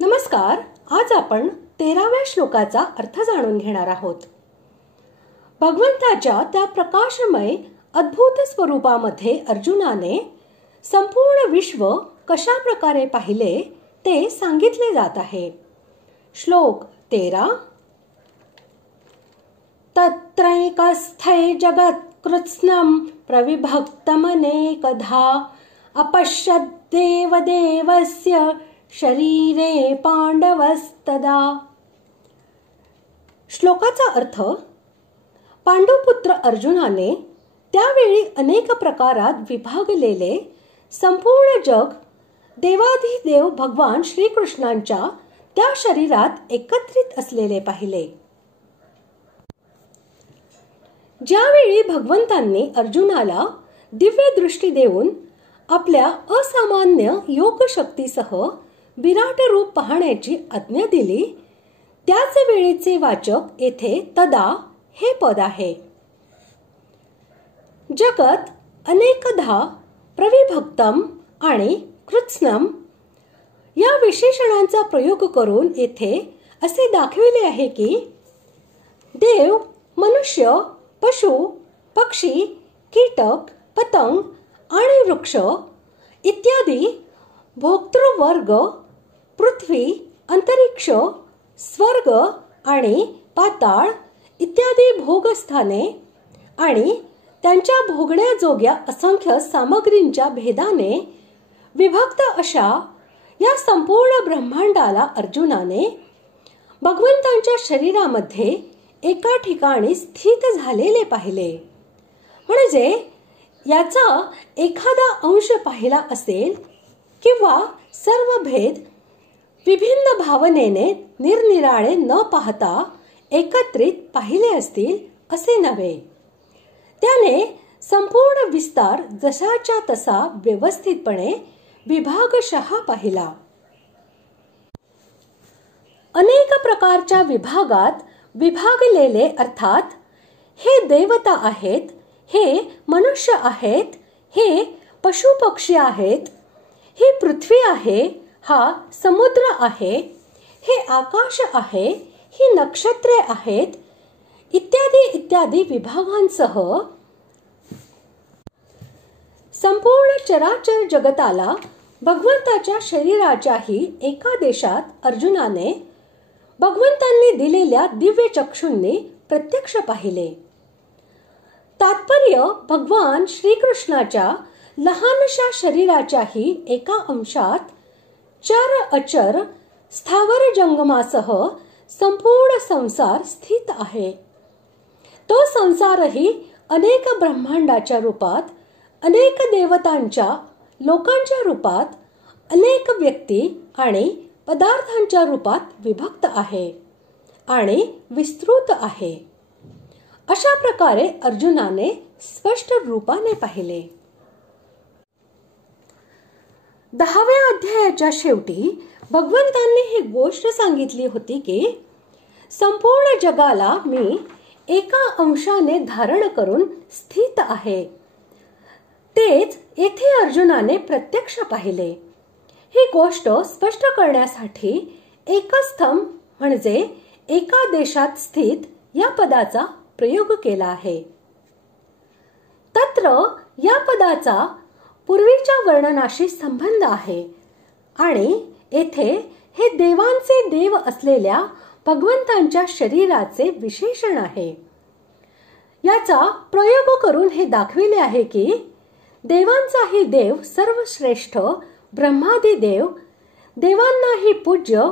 नमस्कार. आज आपण 13व्या श्लोकाचा अर्थ जाणून घेणार आहोत. भगवंताच्या त्या प्रकाशमय अद्भुत स्वरूपामध्ये अर्जुनाने संपूर्ण विश्व कशा प्रकारे पाहिले ते सांगितले जात आहे. श्लोक 13. तत्रैकस्थै जगत्कृत्स्नं प्रविभक्तमनेकधा अपश्यद् देवदेवस्य शरीरे पांडवस्तदा. श्लोकाचा अर्थ: पांडुपुत्र अर्जुनाने त्यावेळी अनेक प्रकारात विभागलेले संपूर्ण जग देवाधिदेव भगवान श्रीकृष्णांच्या त्या शरीरात एकत्रित असलेले पाहिले. ज्यावेळी भगवंतांनी अर्जुनाला दिव्य दृष्टी देऊन आपल्या असामान्य योग शक्तीसह विराट रूप पाहण्याची आज्ञा दिली, त्याच वेळेचे वाचक येथे तदा हे पद आहे. जगत अनेकधा, प्रविभक्तम आणि कृत्स्नम या विशेषणांचा प्रयोग करून येथे असे दाखविले आहे की देव, मनुष्य, पशु, पक्षी, कीटक, पतंग आणि वृक्ष इत्यादी भोक्तृवर्ग, पृथ्वी, अंतरिक्ष, स्वर्ग आणि पाताळ इत्यादी भोगस्थाने आणि त्यांच्या भोगण्याजोग्या असंख्य सामग्रींच्या भेदाने विभक्त अशा या संपूर्ण ब्रह्मांडाला अर्जुनाने भगवंतांच्या शरीरामध्ये एका ठिकाणी स्थित झालेले पाहिले. म्हणजे याचा एखादा अंश पाहिला असेल किंवा सर्व भेद विभिन्न भावनेने निरनिराळे न पाहता एकत्रित पाहिले असतील असे नव्हे. त्याने संपूर्ण विस्तार जसाच्या तसा व्यवस्थितपणे विभागशः पाहिला. अनेक प्रकारच्या विभागात विभागलेले, अर्थात हे देवता आहेत, हे मनुष्य आहेत, हे पशु पक्षी आहेत, ही पृथ्वी आहे, हा समुद्र आहे, हे आकाश आहे, ही नक्षत्रे आहेत इत्यादी इत्यादी विभागांसह संपूर्ण चराचर जगताला भगवंताच्या शरीराच्याही एका देशात अर्जुनाने भगवंतांनी दिलेल्या दिव्य चक्षुंनी प्रत्यक्ष पाहिले. तात्पर्य: भगवान श्रीकृष्णाच्या लहानशा शरीराच्याही एका अंशात चर अचर स्थावर जंगमासह संपूर्ण संसार स्थित आहे. तो संसारही अनेक ब्रह्मांडाच्या रूपात, अनेक देवतांच्या लोकांच्या रूपात, अनेक व्यक्ती आणि पदार्थांच्या रूपात विभक्त आहे आणि विस्तृत आहे. अशा प्रकारे अर्जुनाने स्पष्ट रूपाने पाहिले. 10व्या अध्यायाच्या शेवटी भगवंतांनी ही गोष्ट सांगितली होती की संपूर्ण जगाला मी एका अंशाने धारण करून स्थित आहे. तेच येथे अर्जुनाने प्रत्यक्ष पाहिले. ही गोष्ट स्पष्ट करण्यासाठी एकस्थम म्हणजे एका देशात स्थित या पदाचा प्रयोग केला आहे. तत्र या पदाचा पूर्वीच्या वर्णनाशी संबंध आहे आणि येथे हे देवांचे देव असलेल्या भगवंतांच्या शरीराचे विशेषण आहे. याचा प्रयोग करून हे दाखविले आहे की देवांचाही देव सर्वश्रेष्ठ ब्रह्मादी देव, देवांनाही पूज्य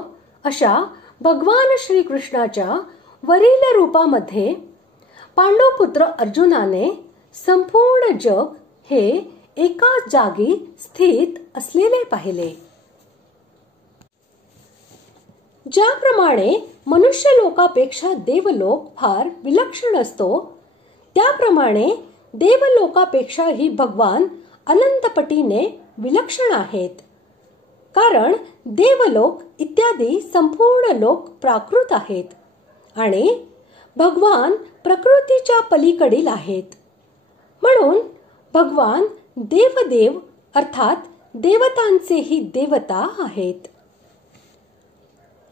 अशा भगवान श्रीकृष्णाच्या वरील रूपामध्ये पांडुपुत्र अर्जुनाने संपूर्ण जग हे एका जागी स्थित असलेले पाहिले. ज्याप्रमाणे मनुष्य लोकापेक्षा देवलोक फार विलक्षण असतो, त्याप्रमाणे देवलोकापेक्षाही भगवान अनंतपटीने विलक्षण आहेत. कारण देवलोक इत्यादी संपूर्ण लोक प्राकृत आहेत आणि भगवान प्रकृतीच्या पलीकडील आहेत. म्हणून भगवान देवदेव अर्थात देवतांचेही देवता आहेत.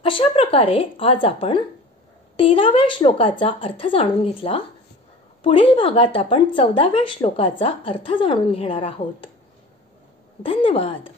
अशा प्रकारे आज आपण 13व्या श्लोकाचा अर्थ जाणून घेतला. पुढील भागात आपण 14व्या श्लोकाचा अर्थ जाणून घेणार आहोत. धन्यवाद.